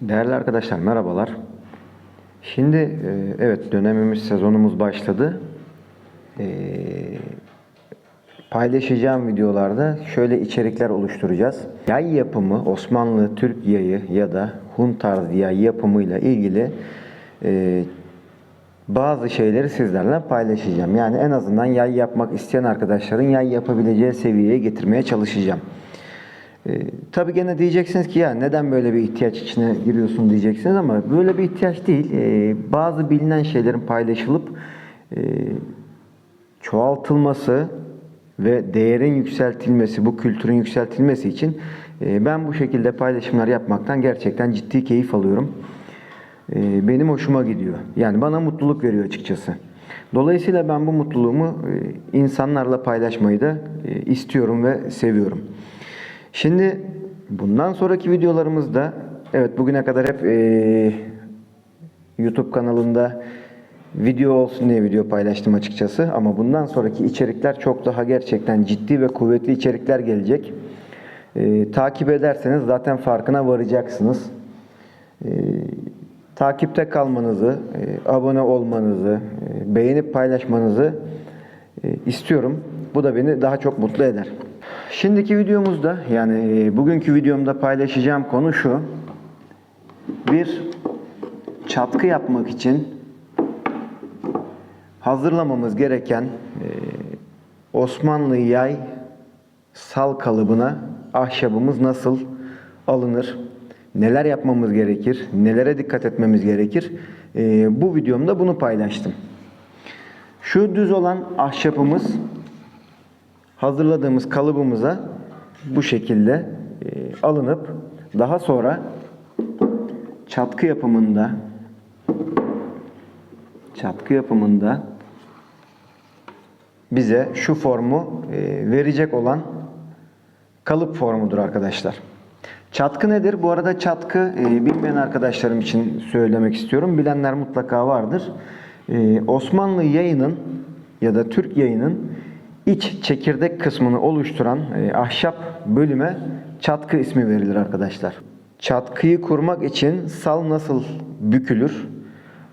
Değerli arkadaşlar merhabalar. Şimdi e, evet dönemimiz sezonumuz başladı. E, paylaşacağım videolarda şöyle içerikler oluşturacağız. Yay yapımı Osmanlı Türk yayı ya da Hun tarzı yay yapımıyla ilgili e, bazı şeyleri sizlerle paylaşacağım. Yani en azından yay yapmak isteyen arkadaşların yay yapabileceği seviyeye getirmeye çalışacağım. Ee, tabii gene diyeceksiniz ki ya neden böyle bir ihtiyaç içine giriyorsun diyeceksiniz ama böyle bir ihtiyaç değil. Ee, bazı bilinen şeylerin paylaşılıp e, çoğaltılması ve değerin yükseltilmesi, bu kültürün yükseltilmesi için e, ben bu şekilde paylaşımlar yapmaktan gerçekten ciddi keyif alıyorum. E, benim hoşuma gidiyor. Yani bana mutluluk veriyor açıkçası. Dolayısıyla ben bu mutluluğumu e, insanlarla paylaşmayı da e, istiyorum ve seviyorum. Şimdi bundan sonraki videolarımızda evet bugüne kadar hep e, YouTube kanalında video olsun diye video paylaştım açıkçası ama bundan sonraki içerikler çok daha gerçekten ciddi ve kuvvetli içerikler gelecek. E, takip ederseniz zaten farkına varacaksınız. E, takipte kalmanızı, e, abone olmanızı, e, beğenip paylaşmanızı e, istiyorum. Bu da beni daha çok mutlu eder. Şimdiki videomuzda yani e, bugünkü videomda paylaşacağım konu şu. Bir çatkı yapmak için hazırlamamız gereken e, Osmanlı yay sal kalıbına ahşabımız nasıl alınır? Neler yapmamız gerekir? Nelere dikkat etmemiz gerekir? E, bu videomda bunu paylaştım. Şu düz olan ahşabımız hazırladığımız kalıbımıza bu şekilde e, alınıp daha sonra çatkı yapımında çatkı yapımında bize şu formu e, verecek olan kalıp formudur arkadaşlar. Çatkı nedir? Bu arada çatkı e, bilmeyen arkadaşlarım için söylemek istiyorum. Bilenler mutlaka vardır. Osmanlı yayının ya da Türk yayının iç çekirdek kısmını oluşturan e, ahşap bölüme çatkı ismi verilir arkadaşlar. Çatkıyı kurmak için sal nasıl bükülür?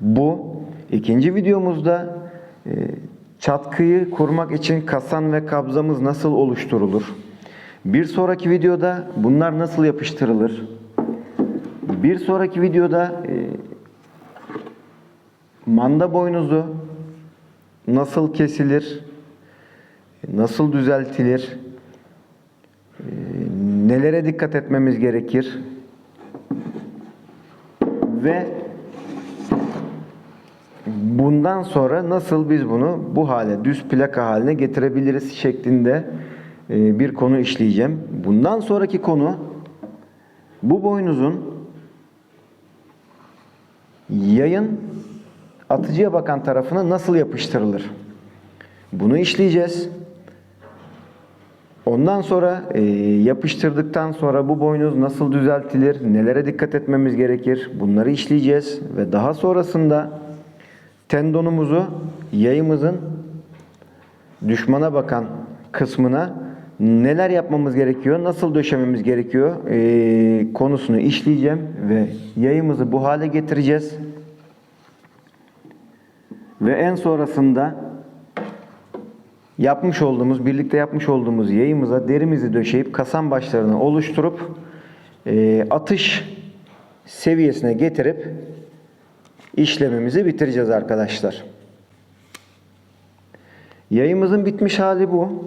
Bu ikinci videomuzda e, çatkıyı kurmak için kasan ve kabzamız nasıl oluşturulur? Bir sonraki videoda bunlar nasıl yapıştırılır? Bir sonraki videoda e, manda boynuzu nasıl kesilir? Nasıl düzeltilir? E, Nelere dikkat etmemiz gerekir? Ve bundan sonra nasıl biz bunu bu hale, düz plaka haline getirebiliriz şeklinde e, bir konu işleyeceğim. Bundan sonraki konu bu boynuzun yayın atıcıya bakan tarafına nasıl yapıştırılır? Bunu işleyeceğiz. Ondan sonra e, yapıştırdıktan sonra bu boynuz nasıl düzeltilir? Nelere dikkat etmemiz gerekir? Bunları işleyeceğiz ve daha sonrasında tendonumuzu yayımızın düşmana bakan kısmına neler yapmamız gerekiyor, nasıl döşememiz gerekiyor e, konusunu işleyeceğim ve yayımızı bu hale getireceğiz. Ve en sonrasında yapmış olduğumuz, birlikte yapmış olduğumuz yayımıza derimizi döşeyip kasan başlarını oluşturup e, atış seviyesine getirip işlemimizi bitireceğiz arkadaşlar. Yayımızın bitmiş hali bu.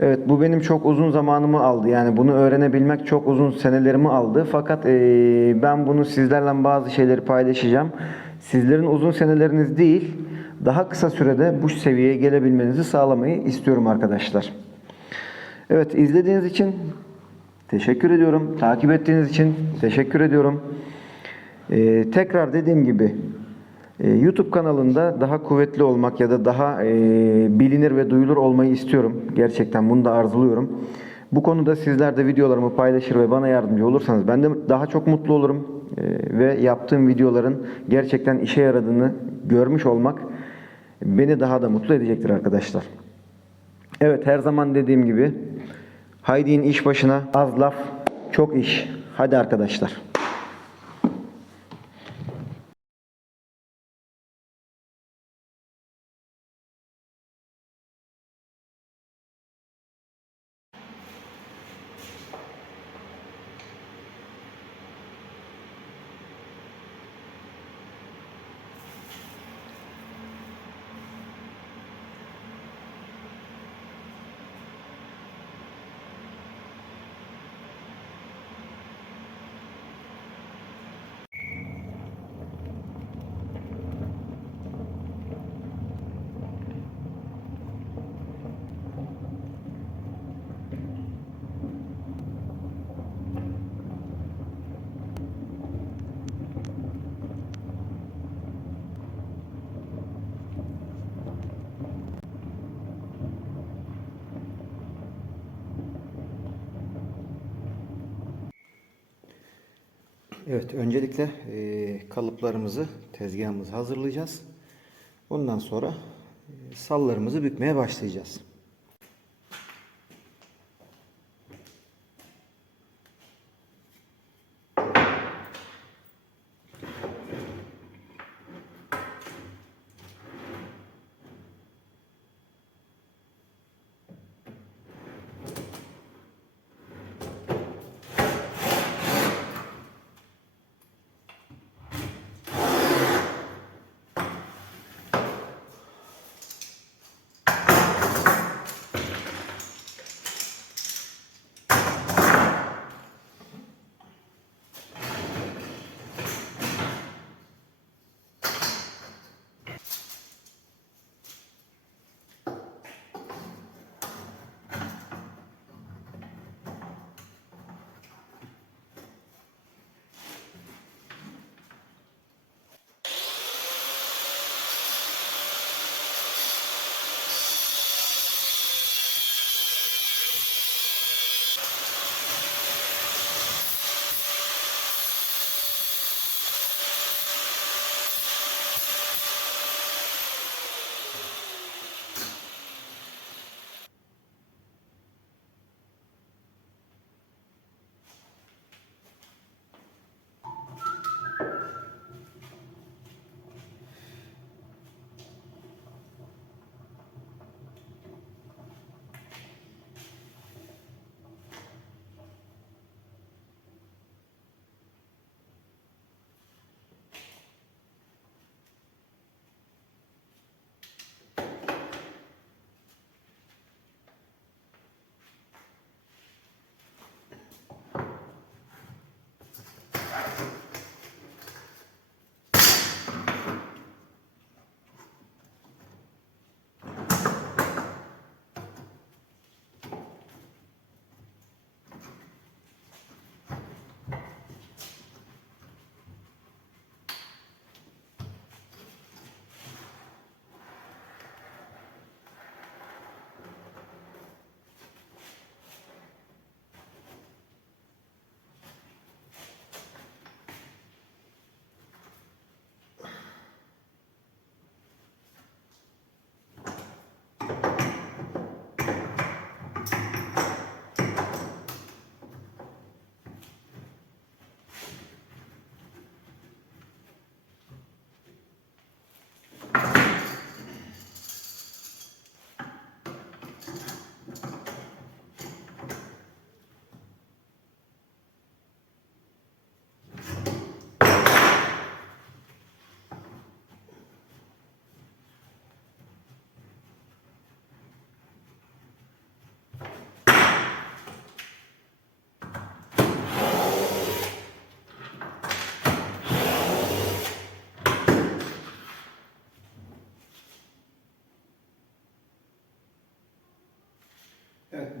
Evet bu benim çok uzun zamanımı aldı. Yani bunu öğrenebilmek çok uzun senelerimi aldı. Fakat eee, ben bunu sizlerle bazı şeyleri paylaşacağım. Sizlerin uzun seneleriniz değil, daha kısa sürede bu seviyeye gelebilmenizi sağlamayı istiyorum arkadaşlar. Evet izlediğiniz için teşekkür ediyorum. Takip ettiğiniz için teşekkür ediyorum. Ee, tekrar dediğim gibi e, YouTube kanalında daha kuvvetli olmak ya da daha e, bilinir ve duyulur olmayı istiyorum. Gerçekten bunu da arzuluyorum. Bu konuda sizler de videolarımı paylaşır ve bana yardımcı olursanız ben de daha çok mutlu olurum. E, ve yaptığım videoların gerçekten işe yaradığını görmüş olmak beni daha da mutlu edecektir arkadaşlar. Evet her zaman dediğim gibi haydi'nin iş başına az laf çok iş. Hadi arkadaşlar. Evet, öncelikle e, kalıplarımızı, tezgahımızı hazırlayacağız. Bundan sonra e, sallarımızı bükmeye başlayacağız.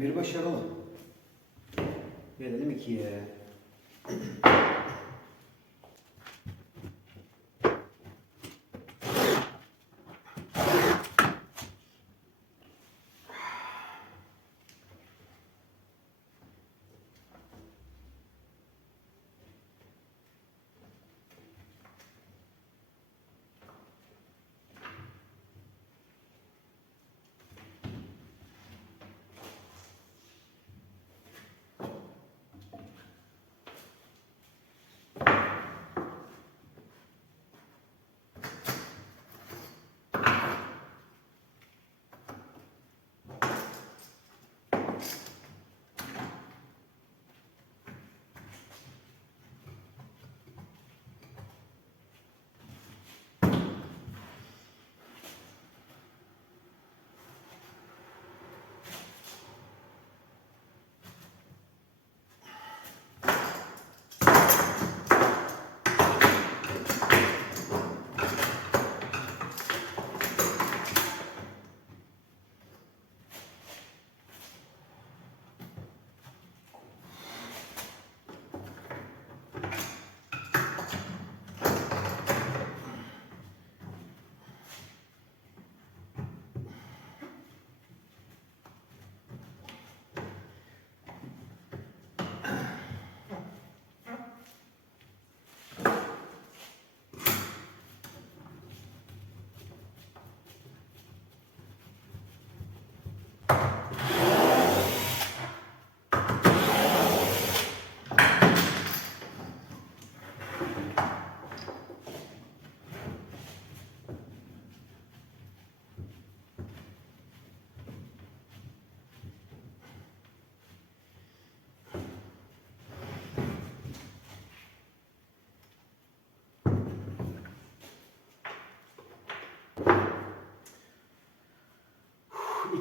Bir başarılı. Gelelim ikiye.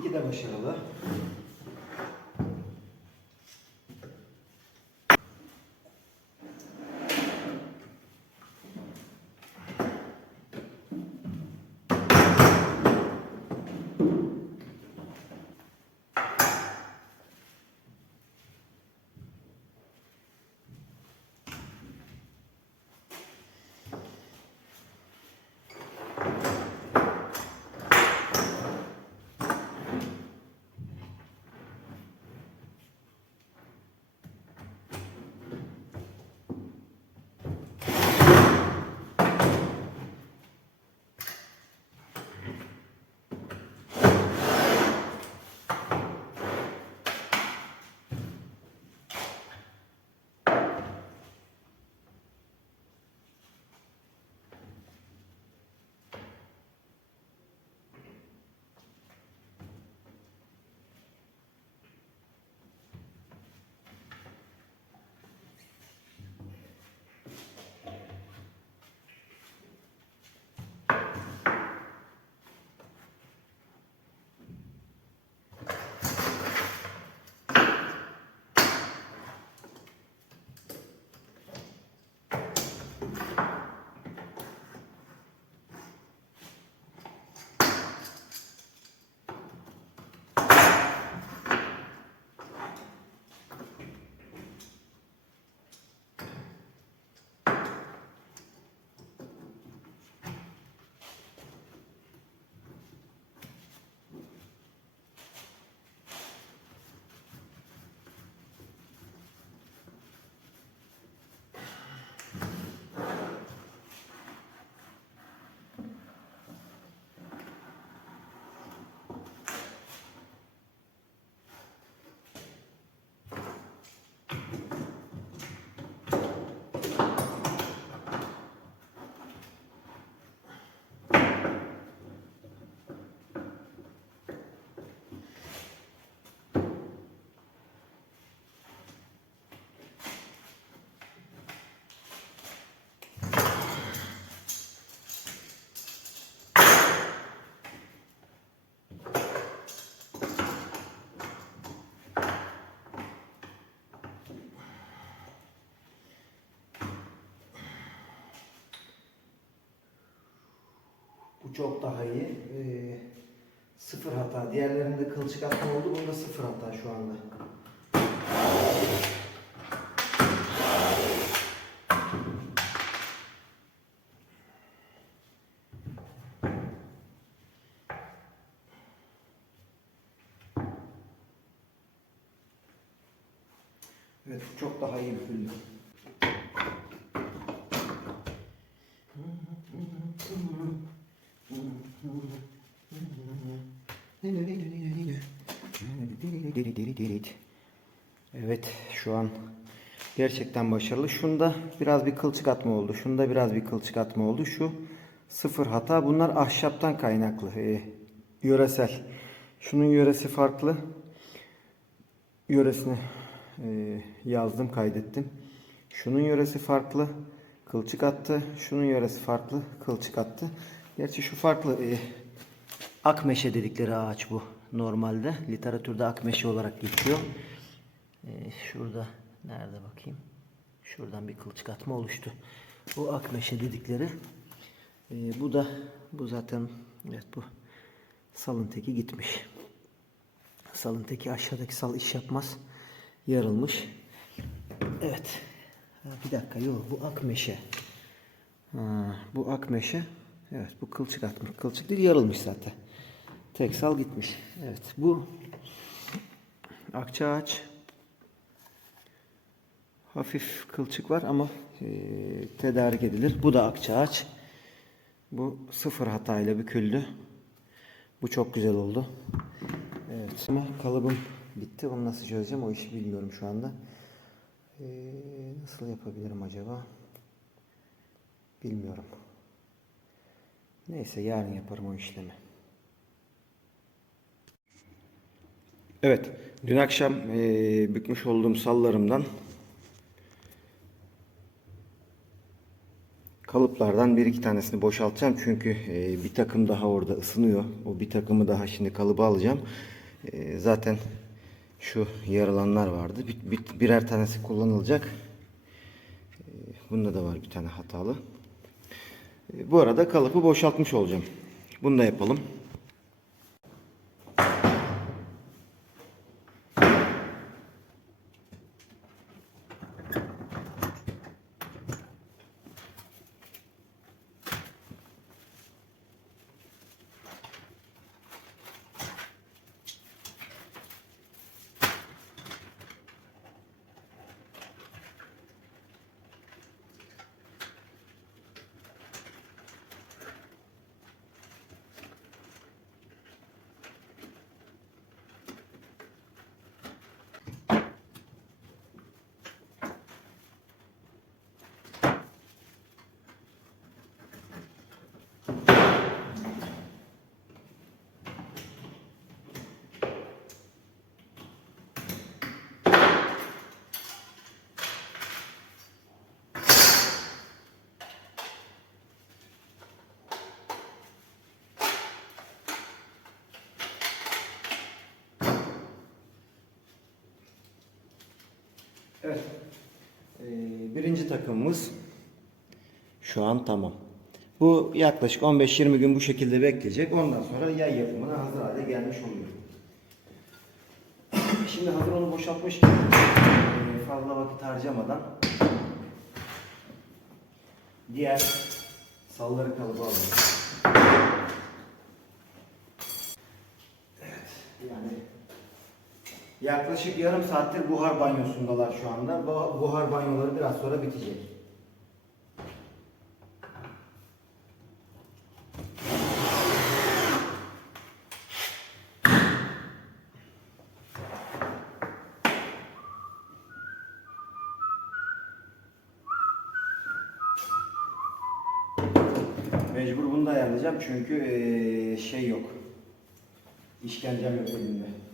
İlki de başarılı. Çok daha iyi. Ee, sıfır hata. Diğerlerinde kılçık atma oldu. Bunda sıfır hata şu anda. Evet, çok daha iyi bir film. Evet şu an gerçekten başarılı. Şunda biraz bir kılçık atma oldu. Şunda biraz bir kılçık atma oldu. Şu sıfır hata. Bunlar ahşaptan kaynaklı. Ee, yöresel. Şunun yöresi farklı. Yöresini e, yazdım, kaydettim. Şunun yöresi farklı. Kılçık attı. Şunun yöresi farklı. Kılçık attı. Gerçi şu farklı. E, akmeşe dedikleri ağaç bu normalde. Literatürde akmeşe olarak geçiyor. E, şurada nerede bakayım? Şuradan bir kılçık atma oluştu. Bu akmeşe dedikleri. E, bu da bu zaten evet bu salın teki gitmiş. Salın teki aşağıdaki sal iş yapmaz. Yarılmış. Evet. Bir dakika yok bu akmeşe. Ha, bu akmeşe. Evet bu kılçık atmış. Kılçık değil yarılmış zaten. Tek sal gitmiş. Evet bu akça ağaç. Hafif kılçık var ama e, tedarik edilir. Bu da akça ağaç. Bu sıfır hatayla büküldü. Bu çok güzel oldu. Evet. Ama kalıbım bitti. Onu nasıl çözeceğim o işi bilmiyorum şu anda. Ee, nasıl yapabilirim acaba? Bilmiyorum. Neyse yarın yaparım o işlemi. Evet. Dün akşam ee, bükmüş olduğum sallarımdan Kalıplardan bir iki tanesini boşaltacağım çünkü e, bir takım daha orada ısınıyor. O bir takımı daha şimdi kalıba alacağım. E, zaten şu yaralanlar vardı. Bir, bir- birer tanesi kullanılacak. E, bunda da var bir tane hatalı. E, bu arada kalıbı boşaltmış olacağım. Bunu da yapalım. Ee, birinci takımımız şu an tamam. Bu yaklaşık 15-20 gün bu şekilde bekleyecek. Ondan sonra yay yapımına hazır hale gelmiş oluyor. Şimdi hazır onu boşaltmışken ee, fazla vakit harcamadan diğer salları kalıba alalım. Evet, yani Yaklaşık yarım saattir buhar banyosundalar şu anda. Bu buhar banyoları biraz sonra bitecek. Mecbur bunu da ayarlayacağım çünkü şey yok. İşkencem yok elimde.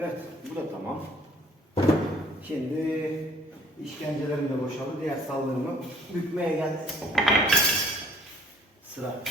Evet, bu da tamam. Şimdi işkencelerim de boşaldı. Diğer sallarımı bükmeye geldi. Sıra.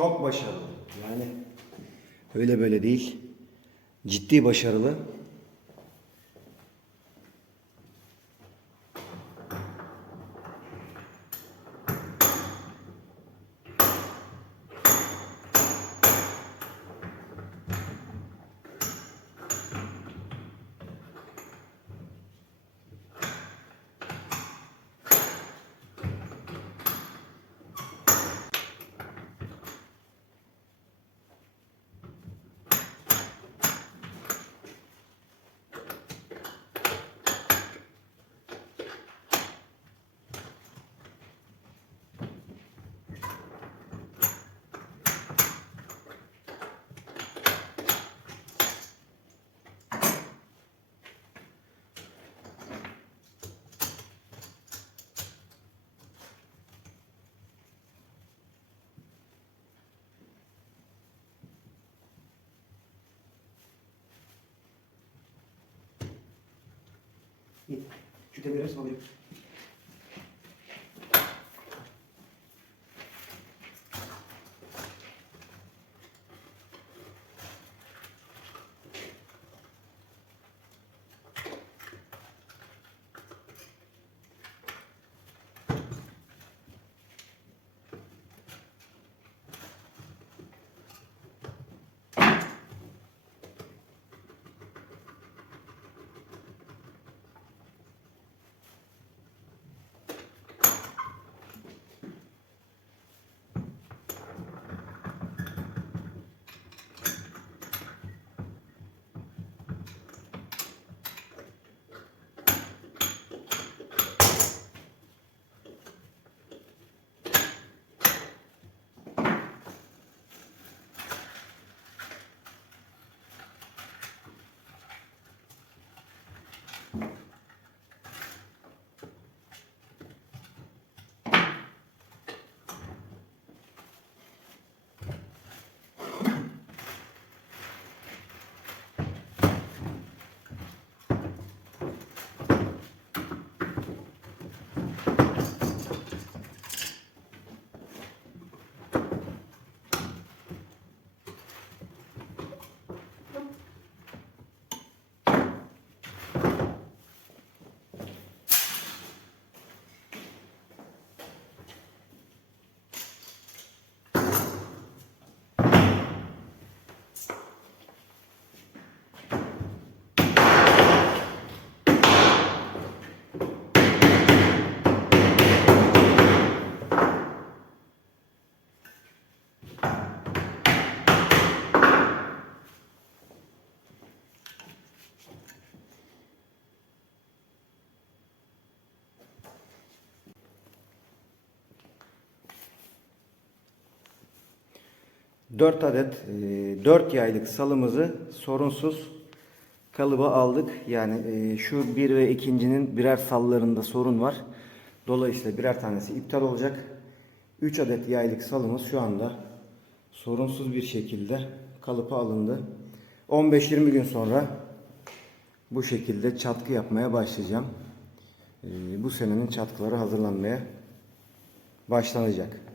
Çok başarılı. Yani öyle böyle değil. Ciddi başarılı. 7. Şu tebriyesi alayım. 4 adet e, 4 yaylık salımızı sorunsuz kalıba aldık. Yani e, şu 1 ve 2.'nin birer sallarında sorun var. Dolayısıyla birer tanesi iptal olacak. 3 adet yaylık salımız şu anda sorunsuz bir şekilde kalıpa alındı. 15-20 gün sonra bu şekilde çatkı yapmaya başlayacağım. E, bu senenin çatkıları hazırlanmaya başlanacak.